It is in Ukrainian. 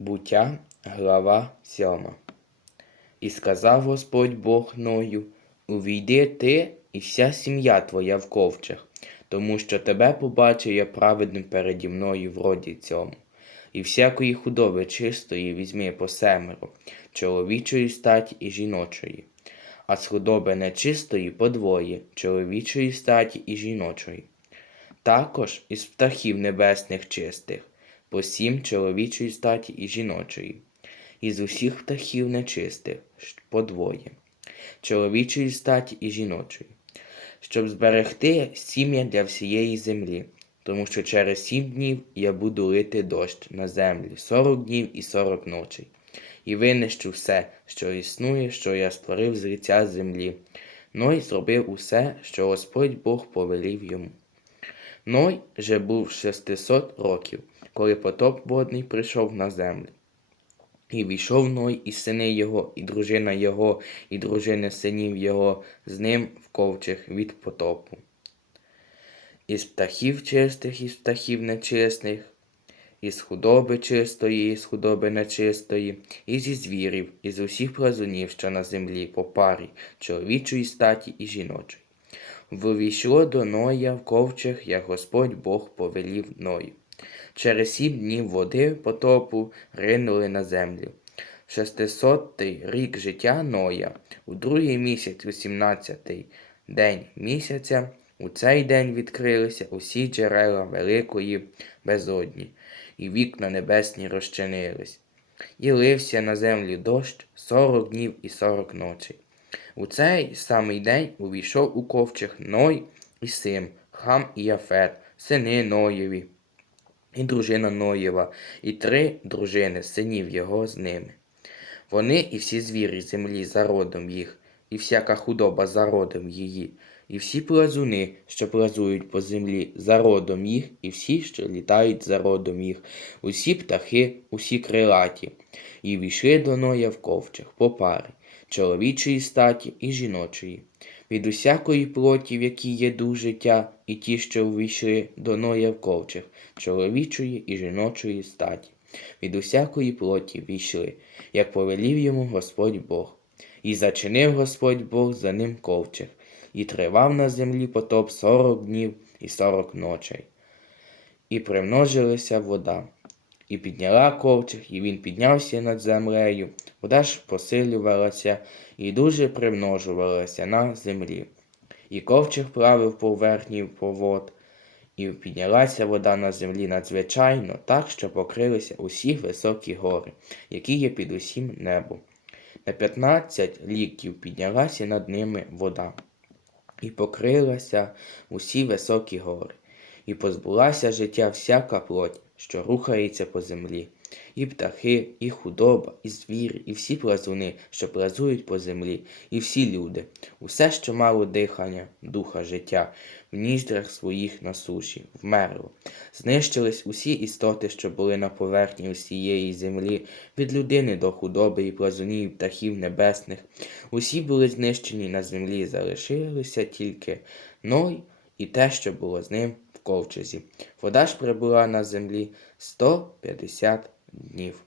Буття, глава сьома. І сказав Господь Бог Ною, увійди ти і вся сім'я твоя в ковчег, тому що тебе побачив я праведним переді мною в роді цьому. І всякої худоби чистої візьми по семеро, чоловічої статі і жіночої, а з худоби нечистої по двоє, чоловічої статі і жіночої. Також із птахів небесних чистих, по сім чоловічої статі і жіночої, із усіх птахів нечистих по двоє, чоловічої статі і жіночої, щоб зберегти сім'я для всієї землі, тому що через сім днів я буду лити дощ на землі сорок днів і сорок ночей, і винищу все, що існує, що я створив з лиця землі. Ной зробив усе, що Господь Бог повелів йому. Ной же був 600 років, коли потоп водний прийшов на землю. І війшов Ной, і сини його, і дружина його, і дружини синів його з ним в ковчег від потопу. Із птахів чистих, із птахів нечистих, із худоби чистої, із худоби нечистої, і зі звірів, із усіх плазунів, що на землі, по парі, чоловічої статі і жіночої. Вивійшло до Ноя в ковчег, як Господь Бог повелів Ною. Через сім днів води потопу ринули на землю. Шестисотий рік життя Ноя, у другий місяць, у сімнадцятий день місяця, у цей день відкрилися усі джерела великої безодні, і вікна небесні розчинились. І лився на землю дощ сорок днів і сорок ночей. У цей самий день увійшов у ковчег Ной і Сим, Хам і Яфет, сини Ноєві, і дружина Ноєва, і три дружини синів його з ними. Вони і всі звірі землі за родом їх, і всяка худоба за родом її, і всі плазуни, що плазують по землі, за родом їх, і всі, що літають за родом їх, усі птахи, усі крилаті, і війшли до Ноя в ковчег по пари, чоловічої статі і жіночої. Від усякої плоті, в якій є дух життя, і ті, що увійшли до Ноя в ковчег, чоловічої і жіночої статі. Від усякої плоті війшли, як повелів йому Господь Бог. І зачинив Господь Бог за ним ковчег, і тривав на землі потоп сорок днів і сорок ночей. І примножилася вода, і підняла ковчег, і він піднявся над землею. Вода ж посилювалася і дуже примножувалася на землі. І ковчег плавив по верхній повод, і піднялася вода на землі надзвичайно так, що покрилися усі високі гори, які є під усім небом. На п'ятнадцять ліктів піднялася над ними вода, і покрилася усі високі гори, і позбулася життя всяка плоть, що рухається по землі, і птахи, і худоба, і звірі, і всі плазуни, що плазують по землі, і всі люди, усе, що мало дихання, духа життя, в ніздрах своїх на суші, вмерло. Знищились усі істоти, що були на поверхні усієї землі, від людини до худоби і плазунів, птахів небесних. Усі були знищені на землі, залишилися тільки Ной і те, що було з ним ковчезі. Вода ж прибула на землі 150 днів.